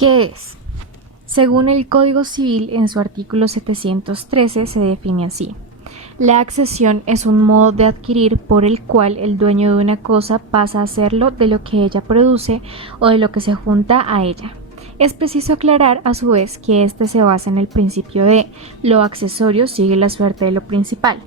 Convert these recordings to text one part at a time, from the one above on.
¿Qué es? Según el Código Civil, en su artículo 713 se define así: la accesión es un modo de adquirir por el cual el dueño de una cosa pasa a serlo de lo que ella produce o de lo que se junta a ella. Es preciso aclarar a su vez que este se basa en el principio de lo accesorio sigue la suerte de lo principal.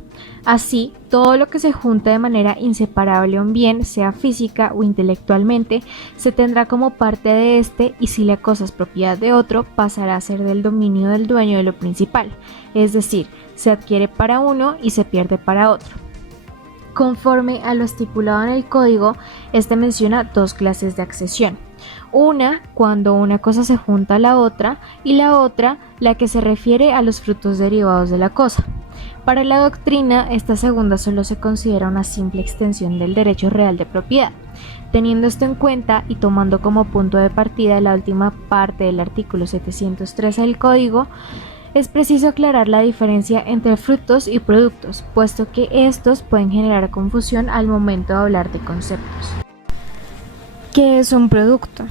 Así, todo lo que se junta de manera inseparable a un bien, sea física o intelectualmente, se tendrá como parte de éste, y si la cosa es propiedad de otro, pasará a ser del dominio del dueño de lo principal, es decir, se adquiere para uno y se pierde para otro. Conforme a lo estipulado en el código, este menciona dos clases de accesión. Una, cuando una cosa se junta a la otra, y la otra, la que se refiere a los frutos derivados de la cosa. Para la doctrina, esta segunda solo se considera una simple extensión del derecho real de propiedad. Teniendo esto en cuenta y tomando como punto de partida la última parte del artículo 713 del Código, es preciso aclarar la diferencia entre frutos y productos, puesto que estos pueden generar confusión al momento de hablar de conceptos. ¿Qué es un producto?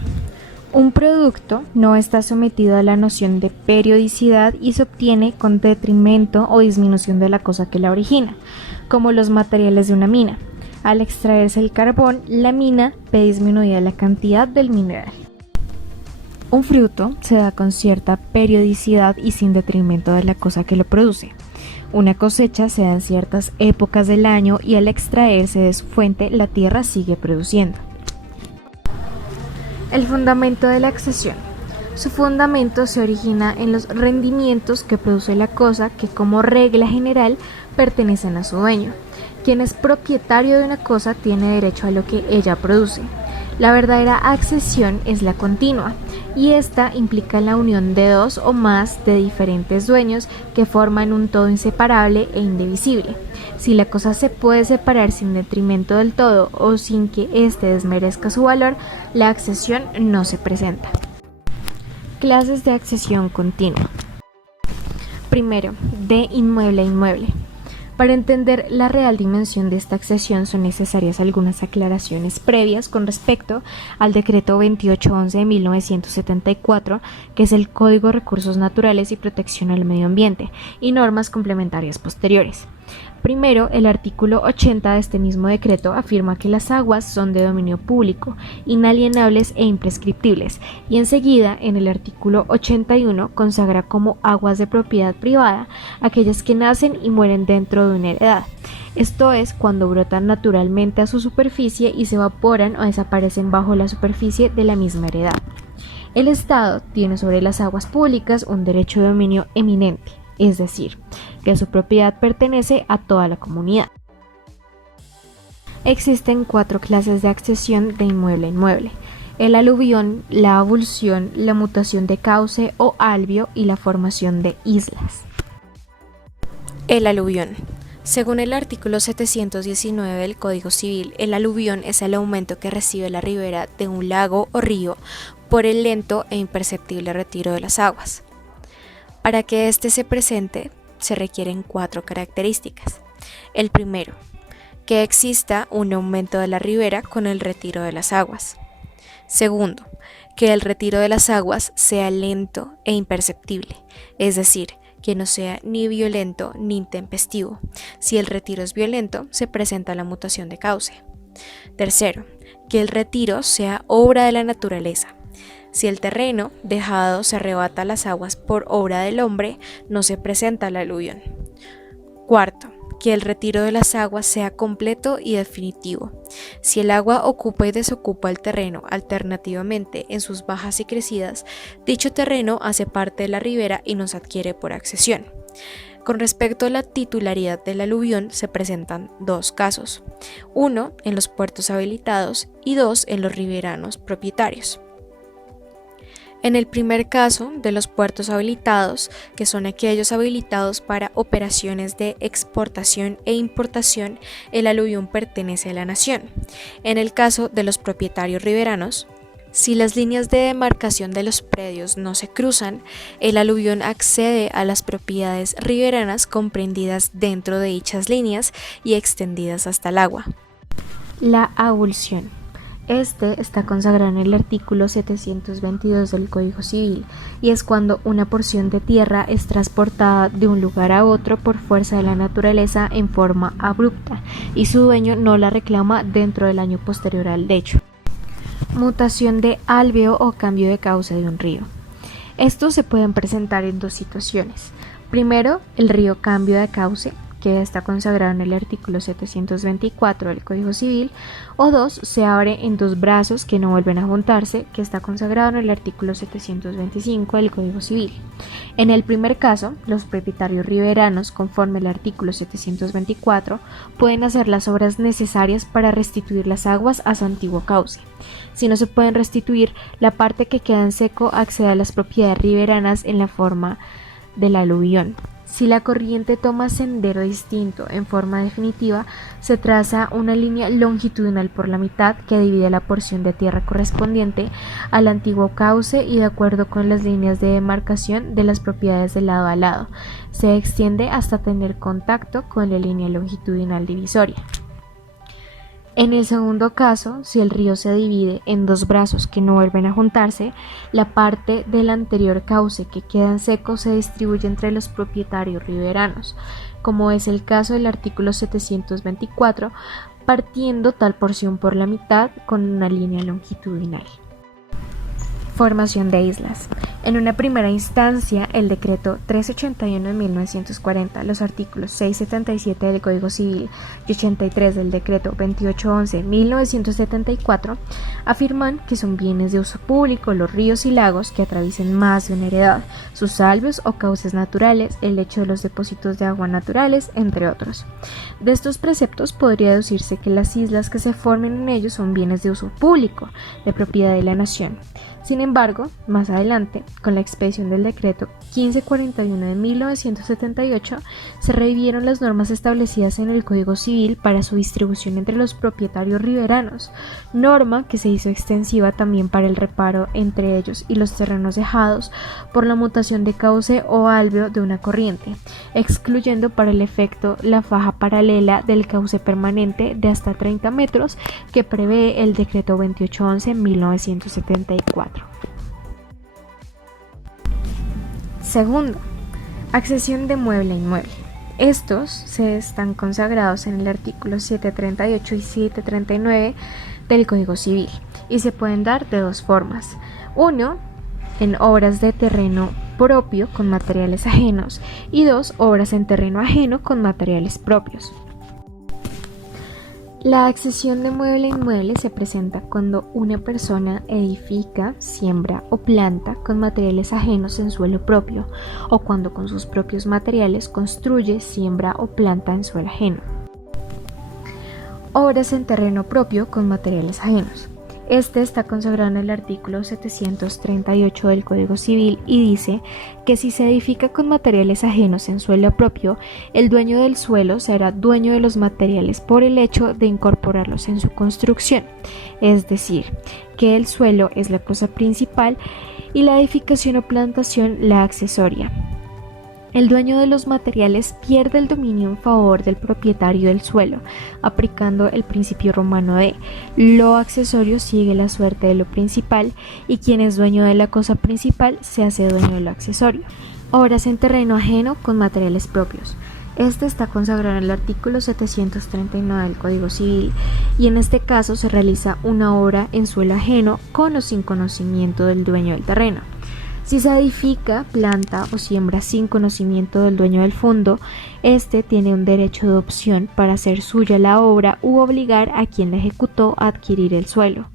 Un producto no está sometido a la noción de periodicidad y se obtiene con detrimento o disminución de la cosa que la origina, como los materiales de una mina. Al extraerse el carbón, la mina ve disminuida la cantidad del mineral. Un fruto se da con cierta periodicidad y sin detrimento de la cosa que lo produce. Una cosecha se da en ciertas épocas del año y al extraerse de su fuente, la tierra sigue produciendo. El fundamento de la accesión. Su fundamento se origina en los rendimientos que produce la cosa que, como regla general, pertenecen a su dueño. Quien es propietario de una cosa tiene derecho a lo que ella produce. La verdadera accesión es la continua, y esta implica la unión de dos o más de diferentes dueños que forman un todo inseparable e indivisible. Si la cosa se puede separar sin detrimento del todo o sin que éste desmerezca su valor, la accesión no se presenta. Clases de accesión continua. Primero, de inmueble a inmueble. Para entender la real dimensión de esta accesión son necesarias algunas aclaraciones previas con respecto al decreto 2811 de 1974, que es el Código de Recursos Naturales y Protección al Medio Ambiente, y normas complementarias posteriores. Primero, el artículo 80 de este mismo decreto afirma que las aguas son de dominio público, inalienables e imprescriptibles, y enseguida, en el artículo 81, consagra como aguas de propiedad privada aquellas que nacen y mueren dentro de una heredad, esto es, cuando brotan naturalmente a su superficie y se evaporan o desaparecen bajo la superficie de la misma heredad. El Estado tiene sobre las aguas públicas un derecho de dominio eminente, es decir, que su propiedad pertenece a toda la comunidad. Existen 4 clases de accesión de inmueble a inmueble: el aluvión, la avulsión, la mutación de cauce o alveo y la formación de islas. El aluvión. Según el artículo 719 del Código Civil, el aluvión es el aumento que recibe la ribera de un lago o río por el lento e imperceptible retiro de las aguas. Para que éste se presente, se requieren 4 características. El primero, que exista un aumento de la ribera con el retiro de las aguas. Segundo, que el retiro de las aguas sea lento e imperceptible, es decir, que no sea ni violento ni intempestivo. Si el retiro es violento, se presenta la mutación de cauce. Tercero, que el retiro sea obra de la naturaleza. Si el terreno dejado se arrebata las aguas por obra del hombre, no se presenta la aluvión. Cuarto, que el retiro de las aguas sea completo y definitivo. Si el agua ocupa y desocupa el terreno alternativamente en sus bajas y crecidas, dicho terreno hace parte de la ribera y no se adquiere por accesión. Con respecto a la titularidad del aluvión, se presentan 2 casos: uno en los puertos habilitados y 2 en los riberanos propietarios. En el primer caso, de los puertos habilitados, que son aquellos habilitados para operaciones de exportación e importación, el aluvión pertenece a la nación. En el caso de los propietarios riberanos, si las líneas de demarcación de los predios no se cruzan, el aluvión accede a las propiedades riberanas comprendidas dentro de dichas líneas y extendidas hasta el agua. La avulsión Este está consagrado en el artículo 722 del Código Civil y es cuando una porción de tierra es transportada de un lugar a otro por fuerza de la naturaleza en forma abrupta y su dueño no la reclama dentro del año posterior al hecho. Mutación de alveo o cambio de cauce de un río. Estos se pueden presentar en dos situaciones. Primero, el río cambio de cauce, que está consagrado en el artículo 724 del Código Civil, o dos, se abre en dos brazos que no vuelven a juntarse, que está consagrado en el artículo 725 del Código Civil. En el primer caso, los propietarios riberanos, conforme al artículo 724, pueden hacer las obras necesarias para restituir las aguas a su antiguo cauce. Si no se pueden restituir, la parte que queda en seco accede a las propiedades riberanas en la forma del aluvión. Si la corriente toma sendero distinto en forma definitiva, se traza una línea longitudinal por la mitad que divide la porción de tierra correspondiente al antiguo cauce y de acuerdo con las líneas de demarcación de las propiedades de lado a lado, se extiende hasta tener contacto con la línea longitudinal divisoria. En el segundo caso, si el río se divide en dos brazos que no vuelven a juntarse, la parte del anterior cauce que queda en seco se distribuye entre los propietarios riberanos, como es el caso del artículo 724, partiendo tal porción por la mitad con una línea longitudinal. Formación de islas. En una primera instancia, el decreto 381 de 1940, los artículos 677 del Código Civil y 83 del decreto 2811 de 1974 afirman que son bienes de uso público los ríos y lagos que atraviesen más de una heredad, sus alveos o cauces naturales, el lecho de los depósitos de agua naturales, entre otros. De estos preceptos podría deducirse que las islas que se formen en ellos son bienes de uso público, de propiedad de la nación. Sin embargo, más adelante, con la expedición del decreto 1541 de 1978, se revivieron las normas establecidas en el Código Civil para su distribución entre los propietarios riberanos, norma que se hizo extensiva también para el reparo entre ellos y los terrenos dejados por la mutación de cauce o alveo de una corriente, excluyendo para el efecto la faja paralela del cauce permanente de hasta 30 metros que prevé el decreto 2811 de 1974. Segundo, accesión de mueble a inmueble. Estos se están consagrados en el artículo 738 y 739 del Código Civil y se pueden dar de dos formas. Uno, en obras de terreno propio con materiales ajenos y dos, obras en terreno ajeno con materiales propios. La accesión de mueble a inmueble se presenta cuando una persona edifica, siembra o planta con materiales ajenos en suelo propio o cuando con sus propios materiales construye, siembra o planta en suelo ajeno. Obras en terreno propio con materiales ajenos. Este está consagrado en el artículo 738 del Código Civil y dice que si se edifica con materiales ajenos en suelo propio, el dueño del suelo será dueño de los materiales por el hecho de incorporarlos en su construcción, es decir, que el suelo es la cosa principal y la edificación o plantación la accesoria. El dueño de los materiales pierde el dominio en favor del propietario del suelo, aplicando el principio romano de lo accesorio sigue la suerte de lo principal y quien es dueño de la cosa principal se hace dueño de lo accesorio. Obras en terreno ajeno con materiales propios. Este está consagrado en el artículo 739 del Código Civil y en este caso se realiza una obra en suelo ajeno con o sin conocimiento del dueño del terreno. Si se edifica, planta o siembra sin conocimiento del dueño del fondo, éste tiene un derecho de opción para hacer suya la obra u obligar a quien la ejecutó a adquirir el suelo.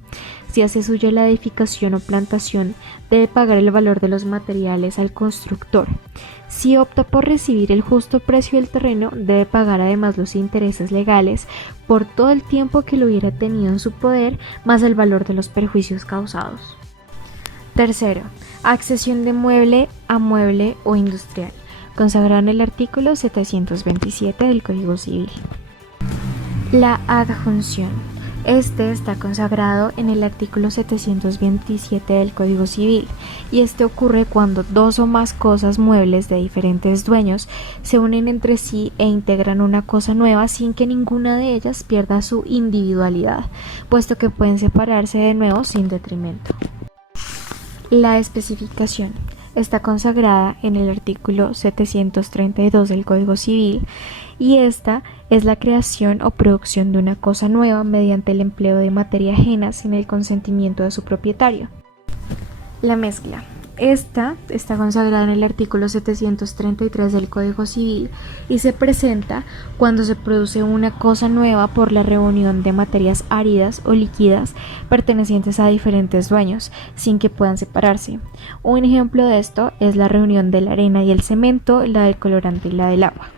Si hace suya la edificación o plantación, debe pagar el valor de los materiales al constructor. Si opta por recibir el justo precio del terreno, debe pagar además los intereses legales por todo el tiempo que lo hubiera tenido en su poder, más el valor de los perjuicios causados. Tercero, accesión de mueble a mueble o industrial, consagrado en el artículo 727 del Código Civil. La adjunción. Este está consagrado en el artículo 727 del Código Civil, y este ocurre cuando dos o más cosas muebles de diferentes dueños se unen entre sí e integran una cosa nueva sin que ninguna de ellas pierda su individualidad, puesto que pueden separarse de nuevo sin detrimento. La especificación está consagrada en el artículo 732 del Código Civil, y esta es la creación o producción de una cosa nueva mediante el empleo de materia ajena sin el consentimiento de su propietario. La mezcla. Esta está consagrada en el artículo 733 del Código Civil y se presenta cuando se produce una cosa nueva por la reunión de materias áridas o líquidas pertenecientes a diferentes dueños, sin que puedan separarse. Un ejemplo de esto es la reunión de la arena y el cemento, la del colorante y la del agua.